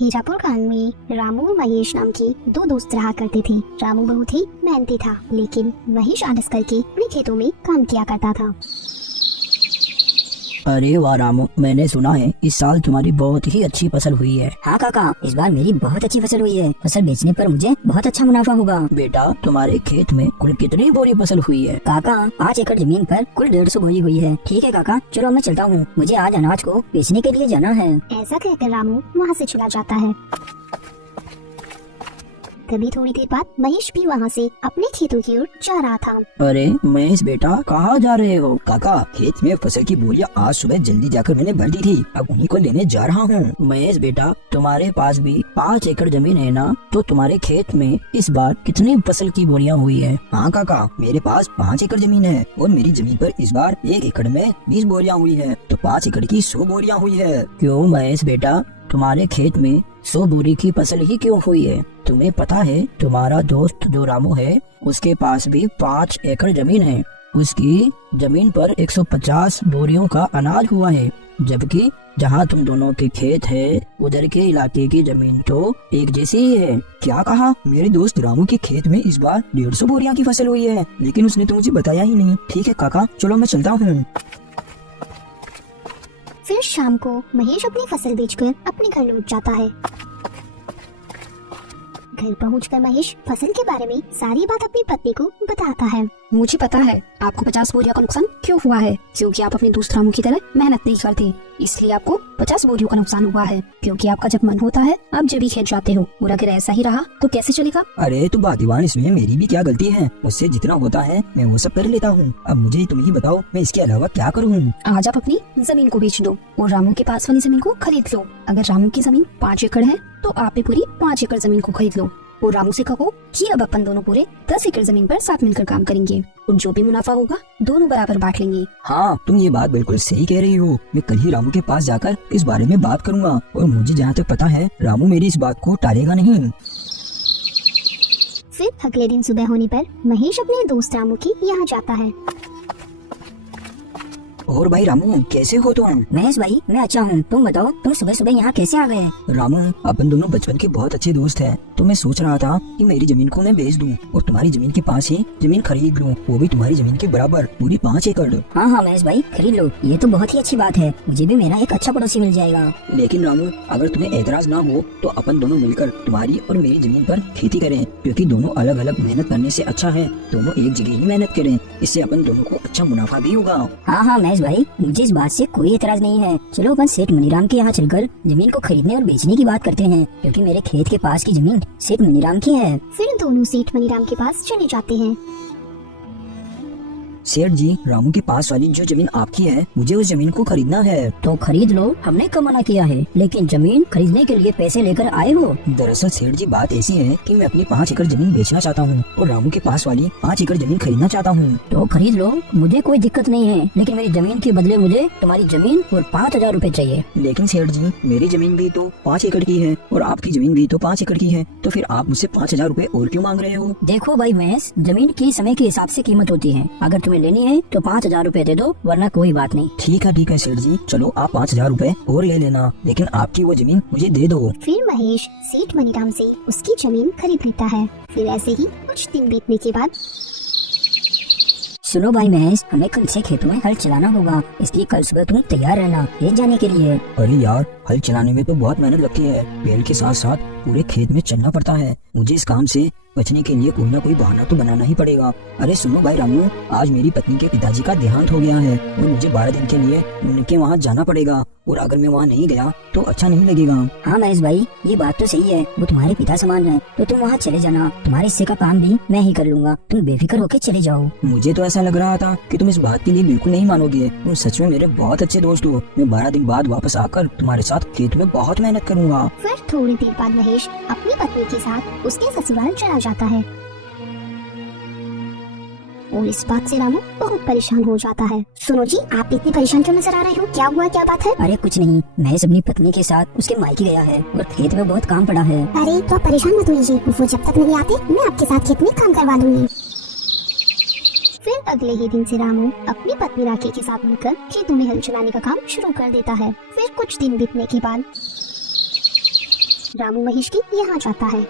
हीरापुर गांव में रामू और महेश नाम के दो दोस्त रहा करते थे। रामू बहुत ही मेहनती था, लेकिन महेश आलस करके अपने खेतों में काम किया करता था। अरे वाह रामू, मैंने सुना है इस साल तुम्हारी बहुत ही अच्छी फसल हुई है। हाँ काका, इस बार मेरी बहुत अच्छी फसल हुई है। फसल बेचने पर मुझे बहुत अच्छा मुनाफा होगा। बेटा, तुम्हारे खेत में कुल कितनी बोरी फसल हुई है? काका, 5 एकड़ जमीन पर कुल 150 बोरी हुई है। ठीक है काका, चलो मैं चलता हूँ, मुझे आज अनाज को बेचने के लिए जाना है। ऐसा कहकर रामू वहाँ से चला जाता है। तभी थोड़ी देर बाद महेश भी वहाँ से अपने खेतों की ओर जा रहा था। अरे महेश बेटा, कहाँ जा रहे हो? काका, खेत में फसल की बोरियां आज सुबह जल्दी जाकर मैंने भर दी थी, अब उन्हीं को लेने जा रहा हूँ। महेश बेटा, तुम्हारे पास भी 5 एकड़ जमीन है ना? तो तुम्हारे खेत में इस बार कितनी फसल की बोरियां हुई है? हाँ काका, मेरे पास 5 एकड़ जमीन है और मेरी जमीन पर इस बार 1 एकड़ में 20 बोरियां हुई है, तो 5 एकड़ की 100 बोरियां हुई है। क्यों महेश बेटा, तुम्हारे खेत में 100 बोरी की फसल ही क्यों हुई है? तुम्हें पता है तुम्हारा दोस्त जो रामू है उसके पास भी 5 एकड़ जमीन है, उसकी जमीन पर 150 बोरियों का अनाज हुआ है, जबकि जहाँ तुम दोनों के खेत है उधर के इलाके की जमीन तो एक जैसी ही है। क्या कहा? मेरे दोस्त रामू के खेत में इस बार 150 बोरियां की फसल हुई है, लेकिन उसने तो मुझे बताया ही नहीं। ठीक है काका, चलो मैं चलता हूँ। फिर शाम को महेश अपनी फसल बेचकर अपने घर लौट जाता है। घर पहुंचकर महेश फसल के बारे में सारी बात अपनी पत्नी को बताता है। मुझे पता है आपको 50 बोरियों का नुकसान क्यों हुआ है, क्योंकि आप अपने दोस्त रामू की तरह मेहनत नहीं करते, इसलिए आपको 50 बोरियों का नुकसान हुआ है। क्योंकि आपका जब मन होता है आप जब भी खेत जाते हो, और अगर ऐसा ही रहा तो कैसे चलेगा? अरे तो बादीवान, इसमें मेरी भी क्या गलती है? मुझसे जितना होता है मैं वो सब कर लेता हूँ। अब मुझे तुम ही बताओ, मैं इसके अलावा क्या करूँ? आज आप अपनी जमीन को बेच दो और रामू के पास वाली जमीन को खरीद लो। अगर रामू की जमीन 5 एकड़ है तो आप भी पूरी 5 एकड़ जमीन को खरीद लो और रामू से कहो कि अब अपन दोनों पूरे 10 एकड़ जमीन पर साथ मिलकर काम करेंगे और जो भी मुनाफा होगा दोनों बराबर बांट लेंगे। हाँ, तुम ये बात बिल्कुल सही कह रही हो। मैं कल ही रामू के पास जाकर इस बारे में बात करूँगा, और मुझे जहाँ तक पता है रामू मेरी इस बात को टालेगा नहीं। फिर अगले दिन सुबह होने पर महेश अपने दोस्त रामू के यहाँ जाता है। और भाई रामू, कैसे हो तुम? महेश भाई, मैं अच्छा हूँ, तुम बताओ, तुम सुबह सुबह यहाँ कैसे आ गए? रामू, अपन दोनों बचपन के बहुत अच्छे दोस्त हैं, तो मैं सोच रहा था कि मेरी जमीन को मैं बेच दूं और तुम्हारी जमीन के पास ही जमीन खरीद लूं, वो भी तुम्हारी जमीन के बराबर, पूरी 5 एकड़। हाँ हाँ महेश भाई, खरीद लो, ये तो बहुत ही अच्छी बात है, मुझे भी मेरा एक अच्छा पड़ोसी मिल जाएगा। लेकिन रामू, अगर तुम्हें ऐतराज ना हो तो अपन दोनों मिलकर तुम्हारी और मेरी जमीन पर खेती करें, क्योंकि दोनों अलग अलग मेहनत करने से अच्छा है दोनों एक जगह ही मेहनत करें, इससे अपन दोनों को अच्छा मुनाफा भी होगा। हाँ हाँ महेश भाई, मुझे इस बात से कोई एतराज नहीं है। चलो अपन सेठ मनीराम के यहाँ चलकर जमीन को खरीदने और बेचने की बात करते हैं, क्योंकि मेरे खेत के पास की जमीन सेठ मनीराम की है। फिर दोनों सेठ मनीराम के पास चले जाते हैं। सेठ जी, रामू के पास वाली जो जमीन आपकी है, मुझे उस जमीन को खरीदना है। तो खरीद लो, हमने कब मना किया है, लेकिन जमीन खरीदने के लिए पैसे लेकर आए हो। दरअसल सेठ जी, बात ऐसी है कि मैं अपनी 5 एकड़ जमीन बेचना चाहता हूँ और रामू के पास वाली 5 एकड़ जमीन खरीदना चाहता हूँ। तो खरीद लो, मुझे कोई दिक्कत नहीं है, लेकिन मेरी जमीन के बदले मुझे तुम्हारी जमीन और 5,000 रूपए चाहिए। लेकिन सेठ जी, मेरी जमीन भी तो 5 एकड़ की है और आपकी जमीन भी तो 5 एकड़ की है, तो फिर आप मुझसे 5,000 रूपए और क्यों मांग रहे हो? देखो भाई महेश, जमीन की समय के हिसाब से कीमत होती है, अगर तुम्हें लेनी है तो 5,000 रूपए दे दो, वरना कोई बात नहीं। ठीक है सेठ जी, चलो आप 5,000 रूपए और ले लेना, लेकिन आपकी वो जमीन मुझे दे दो। फिर महेश सेठ मनीराम से उसकी जमीन खरीद लेता है। फिर ऐसे ही कुछ दिन बीतने के बाद, सुनो भाई महेश, हमें कल से खेतों में हल चलाना होगा, इसलिए कल सुबह तुम तैयार रहना खेत जाने के लिए। अरे यार, हल चलाने में तो बहुत मेहनत लगती है, बैल के साथ साथ पूरे खेत में चलना पड़ता है। मुझे इस काम से बचने के लिए कोई ना कोई बहाना तो बनाना ही पड़ेगा। अरे सुनो भाई रामू, आज मेरी पत्नी के पिताजी का देहांत हो गया है और मुझे 12 दिन के लिए उनके वहाँ जाना पड़ेगा, और अगर मैं वहाँ नहीं गया तो अच्छा नहीं लगेगा। हाँ महेश भाई, ये बात तो सही है, वो तुम्हारे पिता समान है, तो तुम वहाँ चले जाना, तुम्हारे हिस्से का काम भी मैं ही कर लूंगा, तुम बेफिक्र होकर चले जाओ। मुझे तो ऐसा लग रहा था कि तुम इस बात के लिए बिल्कुल नहीं मानोगे, तुम सच में मेरे बहुत अच्छे दोस्त हो। मैं 12 दिन बाद वापस आकर तुम्हारे साथ खेत में बहुत मेहनत करूँगा। फिर थोड़ी देर बाद महेश अपनी पत्नी के साथ उसके ससुराल चला जाता है और इस बात से रामू बहुत परेशान हो जाता है। सुनो जी, आप इतनी परेशान क्यों नजर आ रहे हो? क्या हुआ, क्या बात है? अरे कुछ नहीं, महेश अपनी पत्नी के साथ उसके मायके गया है और खेत में बहुत काम पड़ा है। अरे तो आप परेशान मत होइए, वो जब तक नहीं आते मैं आपके साथ खेत में काम करवा दूंगी। फिर अगले ही दिन से रामू अपनी पत्नी राखी के साथ मिलकर खेतों में हल चलाने का काम शुरू कर देता है। फिर कुछ दिन बीतने के बाद रामू महेश की यहाँ जाता है।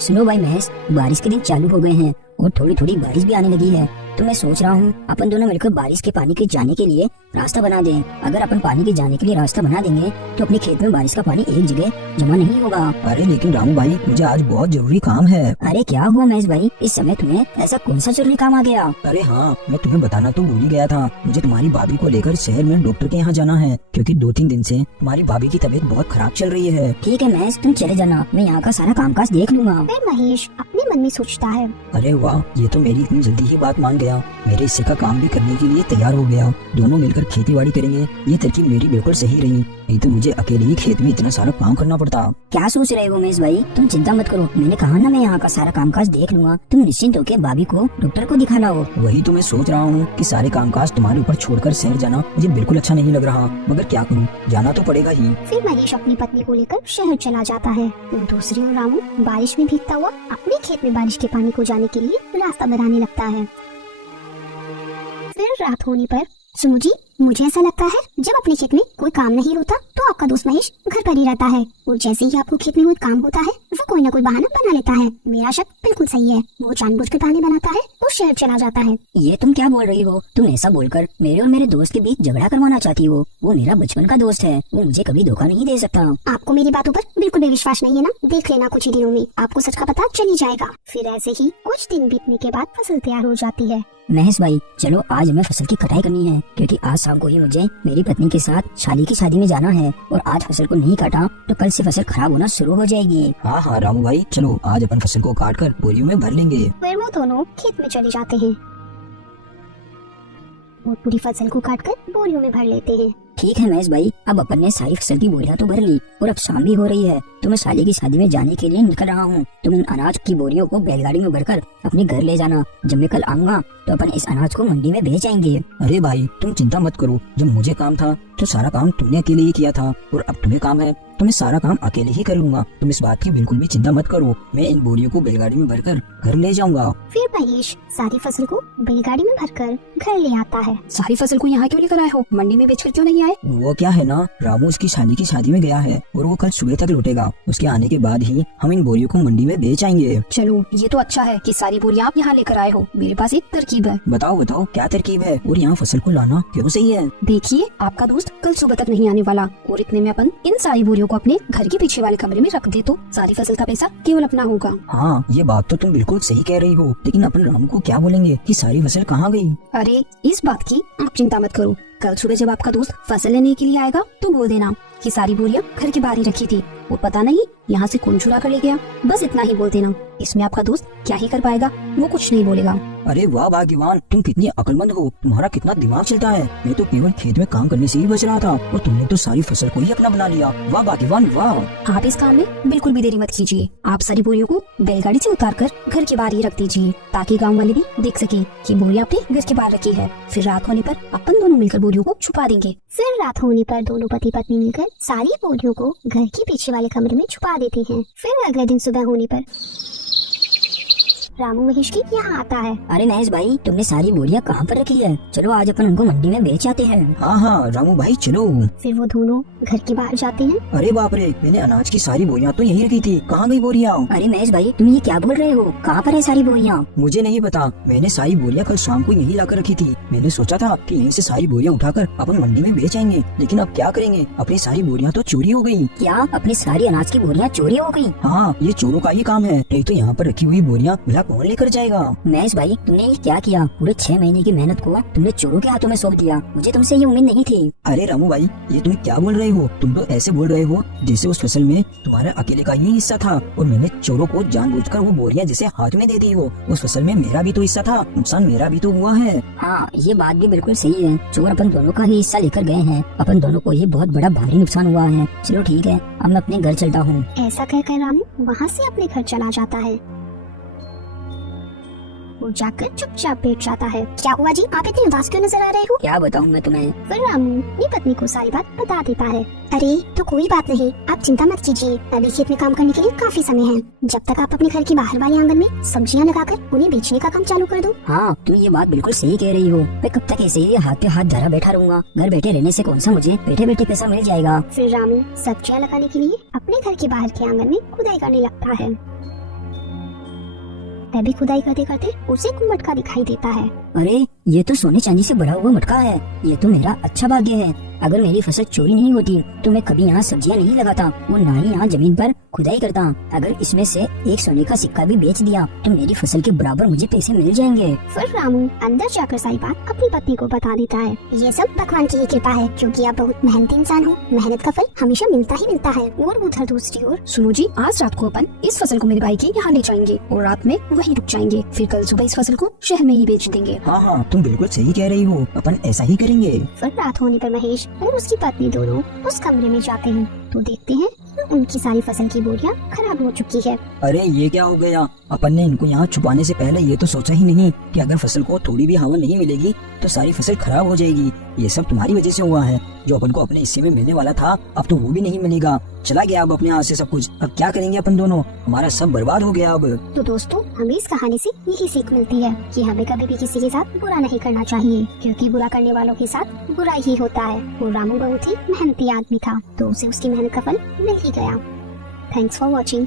सुनो भाई महेश, बारिश के दिन चालू हो गए हैं और थोड़ी थोड़ी बारिश भी आने लगी है, तो मैं सोच रहा हूँ अपन दोनों मिलकर बारिश के पानी के जाने के लिए रास्ता बना दें। अगर अपन पानी के जाने के लिए रास्ता बना देंगे तो अपने खेत में बारिश का पानी एक जगह जमा नहीं होगा। अरे लेकिन रामू भाई, मुझे आज बहुत जरूरी काम है। अरे क्या हुआ महेश भाई, इस समय तुम्हें ऐसा कौन सा जरूरी काम आ गया? अरे हाँ, मैं तुम्हें बताना तो भूल ही गया था। मुझे तुम्हारी भाभी को लेकर शहर में डॉक्टर के यहाँ जाना है, क्योंकि 2-3 दिन से तुम्हारी भाभी की तबीयत बहुत खराब चल रही है। ठीक है महेश, तुम चले जाना, मैं यहाँ का सारा कामकाज देख लूंगा। फिर महेश अपने मन में सोचता है, अरे वाह, ये तो मेरी इतनी जल्दी ही बात मान गया। मेरे हिस्से का काम भी करने के लिए तैयार हो गया। दोनों मिलकर खेती बाड़ी करेंगे। ये तरकीब मेरी बिल्कुल सही रही, नहीं तो मुझे अकेले ही खेत में इतना सारा काम करना पड़ता। क्या सोच रहे हो महेश भाई, तुम चिंता मत करो, मैंने कहा ना मैं यहाँ का सारा कामकाज देख लूंगा। तुम निश्चिंत होकर भाभी को डॉक्टर को दिखा लाओ। वही तो मैं सोच रहा हूँ कि सारे कामकाज तुम्हारे ऊपर छोड़कर शहर जाना मुझे बिल्कुल अच्छा नहीं लग रहा, मगर क्या करूँ, जाना तो पड़ेगा ही। फिर महेश अपनी पत्नी को लेकर शहर चला जाता है और दूसरी ओर रामू बारिश में भीगता हुआ अपने खेत में बारिश के पानी को जाने के लिए रास्ता बनाने लगता है। फिर रात होने पर, सुनो जी, मुझे ऐसा लगता है जब अपने खेत में कोई काम नहीं होता तो आपका दोस्त महेश घर पर ही रहता है, और जैसे ही आपको खेत में कोई काम होता है वो कोई ना कोई बहाना बना लेता है। मेरा शक बिल्कुल सही है, वो जानबूझकर बहाने बनाता है और शहर चला जाता है। ये तुम क्या बोल रही हो? तुम ऐसा बोलकर मेरे और मेरे दोस्त के बीच झगड़ा करवाना चाहती हो? वो मेरा बचपन का दोस्त है, वो मुझे कभी धोखा नहीं दे सकता। आपको मेरी बातों पर बिल्कुल भी विश्वास नहीं है ना? देख लेना, कुछ ही दिनों में आपको सच का पता चल ही जाएगा। फिर ऐसे ही कुछ दिन बीतने के बाद फसल तैयार हो जाती है। महेश भाई, चलो आज हमें फसल की कटाई करनी है, क्योंकि आज शाम को ही मुझे मेरी पत्नी के साथ शादी की शादी में जाना है, और आज फसल को नहीं काटा तो कल से फसल खराब होना शुरू हो जाएगी। हाँ हाँ रामू भाई, चलो आज अपन फसल को काट कर बोरियों में भर लेंगे। फिर वो दोनों खेत में चले जाते हैं और पूरी फसल को काटकर बोरियों में भर लेते हैं। ठीक है महेश भाई, अब अपन ने सारी फसल की बोरियां तो भर ली और अब शाम भी हो रही है, तो मैं साली की शादी में जाने के लिए निकल रहा हूँ। तुम इन अनाज की बोरियों को बैलगाड़ी में भरकर अपने घर ले जाना। जब मैं कल आऊंगा तो अपन इस अनाज को मंडी में भेज जाएंगे। अरे भाई, तुम चिंता मत करो, जब मुझे काम था तो सारा काम तुमने अकेले ही किया था, और अब तुम्हें काम है तो मैं सारा काम अकेले ही कर लूंगा। तुम इस बात की बिल्कुल भी चिंता मत करो, मैं इन बोरियों को बैलगाड़ी में भरकर घर ले जाऊंगा। फिर महेश सारी फसल को बैलगाड़ी में भरकर घर ले आता है। सारी फसल को यहाँ क्यों लेकर आए हो? मंडी में बेचकर क्यों नहीं आए? वो क्या है ना, रामू उसकी शादी की शादी में गया है और वो कल सुबह तक लौटेगा। उसके आने के बाद ही हम इन बोरियों को मंडी में बेच आएंगे। चलो, ये तो अच्छा है कि सारी बोरियां आप यहाँ लेकर आए हो। मेरे पास एक तरकीब है। बताओ बताओ, क्या तरकीब है, और यहाँ फसल को लाना क्यों सही है? देखिए, आपका दोस्त कल सुबह तक नहीं आने वाला, और इतने में अपन इन सारी बोरियों को अपने घर के पीछे वाले कमरे में रख दे तो सारी फसल का पैसा केवल अपना होगा। हाँ, ये बात तो तुम बिल्कुल सही कह रही हो, लेकिन अपन रामू को क्या बोलेंगे कि सारी फसल कहाँ गई? अरे, इस बात की आप चिंता मत करो। कल सुबह जब आपका दोस्त फसल लेने के लिए आएगा तो बोल देना कि सारी बोरियां घर के बाहर ही रखी थी, वो पता नहीं यहाँ से कौन चुरा कर ले गया। बस इतना ही बोल देना। इसमें आपका दोस्त क्या ही कर पाएगा, वो कुछ नहीं बोलेगा। अरे वाह भाग्यवान, तुम कितनी अक्लमंद हो, तुम्हारा कितना दिमाग चलता है। मैं तो केवल खेत में काम करने से ही बच रहा था, और तुमने तो सारी फसल को ही अपना बना लिया। वाह भाग्यवान वाह। आप इस काम में बिल्कुल भी देरी मत कीजिए। आप सारी बोरियों को बैलगाड़ी से उतारकर घर के बाहर ही रख दीजिए, ताकि गांव वाले भी देख सके कि बोरियां अपने घर के बाहर रखी है। फिर रात होने पर अपन दोनों मिलकर बोरियों को छुपा देंगे। फिर रात होने पर दोनों पति पत्नी मिलकर सारी बोरियों को घर के पीछे वाले कमरे में छुपा देते हैं। फिर अगले दिन सुबह होने पर रामू महेश की यहाँ आता है। अरे महेश भाई, तुमने सारी बोरियां कहाँ पर रखी है? चलो आज अपन उनको मंडी में बेच आते हैं। हाँ हाँ रामू भाई, चलो। फिर वो दोनों घर के बाहर जाते हैं। अरे बाप रे, मैंने अनाज की सारी बोरियां तो यहीं रखी थी, कहाँ गई बोरियां? अरे महेश भाई, तुम ये क्या बोल रहे हो? कहाँ पर है सारी बोरियां? मुझे नहीं पता, मैंने सारी बोरियां कल शाम को यहीं लाकर रखी थी। मैंने सोचा था कि यहीं से सारी बोरियां उठाकर अपन मंडी में बेच आएंगे, लेकिन अब क्या करेंगे, अपनी सारी बोरियां तो चोरी हो गई। क्या अपनी सारी अनाज की बोरियां चोरी हो गई? हाँ, ये चोरों का ही काम है, नहीं तो यहाँ पर रखी हुई बोरियां भला कौन लेकर जाएगा? महेश भाई, तुमने ये क्या किया? पूरे 6 महीने की मेहनत को तुमने चोरों के हाथों में सौंप दिया। मुझे तुमसे ये उम्मीद नहीं थी। अरे रामू भाई, ये तुम क्या बोल रहे हो? तुम तो ऐसे बोल रहे हो जैसे उस फसल में तुम्हारा अकेले का ही हिस्सा था, और मैंने चोरों को जानबूझकर वो बोरियां जैसे हाथ में दे दी हो। उस फसल में मेरा भी तो हिस्सा था, नुकसान मेरा भी तो हुआ है। हाँ, ये बात भी बिल्कुल सही है। चोर अपन दोनों का ही हिस्सा लेकर गए हैं, अपन दोनों को ये बहुत बड़ा भारी नुकसान हुआ है। चलो ठीक है, अब मैं अपने घर चलता हूँ। ऐसा कहकर रामू वहाँ से अपने घर चला जाता है। वो जाकर चुपचाप बैठ जाता है। क्या हुआ जी, आप इतने उदास क्यों नजर आ रहे हो? क्या बताऊँ मैं तुम्हें। फिर रामू अपनी पत्नी को सारी बात बता देता है। अरे तो कोई बात नहीं, आप चिंता मत कीजिए, अभी खेत में काम करने के लिए काफी समय है। जब तक आप अपने घर के बाहर वाले आंगन में सब्जियां लगाकर उन्हें बेचने का काम चालू कर दो। हाँ तुम ये बात बिल्कुल सही कह रही हो। मैं कब तक ऐसे ही हाथ पे हाथ धरा बैठा रहूंगा। घर बैठे रहने से कौन सा मुझे बैठे बैठे पैसा मिल जाएगा। फिर रामू सब्जियां लगाने के लिए अपने घर के बाहर के आंगन में खुदाई करने लगता है। तभी खुदाई करते करते उसे एक मटका दिखाई देता है। अरे ये तो सोने चांदी से भरा हुआ मटका है। ये तो मेरा अच्छा भाग्य है। अगर मेरी फसल चोरी नहीं होती तो मैं कभी यहाँ सब्जियाँ नहीं लगाता और ना ही यहाँ जमीन पर खुदाई करता। अगर इसमें से एक सोने का सिक्का भी बेच दिया तो मेरी फसल के बराबर मुझे पैसे मिल जाएंगे। फिर रामू अंदर जाकर सारी बात अपनी पत्नी को बता देता है। ये सब भगवान की ही कृपा है, क्योंकि आप बहुत मेहनती इंसान हो। मेहनत का फल हमेशा मिलता ही मिलता है। और उधर दूसरी ओर सुनो जी, आज रात को अपन इस फसल को मेरे भाई के यहाँ ले जाएंगे और रात में वहीं रुक जाएंगे। फिर कल सुबह इस फसल को शहर में ही बेच देंगे। हाँ हाँ तुम बिल्कुल सही कह रही हो, अपन ऐसा ही करेंगे। फिर रात होने पर महेश और उसकी पत्नी दोनों उस कमरे में जाते हैं तो देखते हैं उनकी सारी फसल की बोरियां खराब हो चुकी है। अरे ये क्या हो गया, अपन ने इनको यहाँ छुपाने से पहले ये तो सोचा ही नहीं कि अगर फसल को थोड़ी भी हवा नहीं मिलेगी तो सारी फसल खराब हो जाएगी। ये सब तुम्हारी वजह से हुआ है। जो अपन को अपने हिस्से में मिलने वाला था अब तो वो भी नहीं मिलेगा। चला गया अब अपने हाथ से सब कुछ। अब क्या करेंगे अपन दोनों, हमारा सब बर्बाद हो गया अब। तो दोस्तों हमें इस कहानी से यही सीख मिलती है कि हमें कभी भी किसी के साथ बुरा नहीं करना चाहिए, क्योंकि बुरा करने वालों के साथ बुरा ही होता है। और रामू बहुत ही मेहनती आदमी था तो उसे उसकी मेहनत का फल मिल ही गया। Thanks for watching.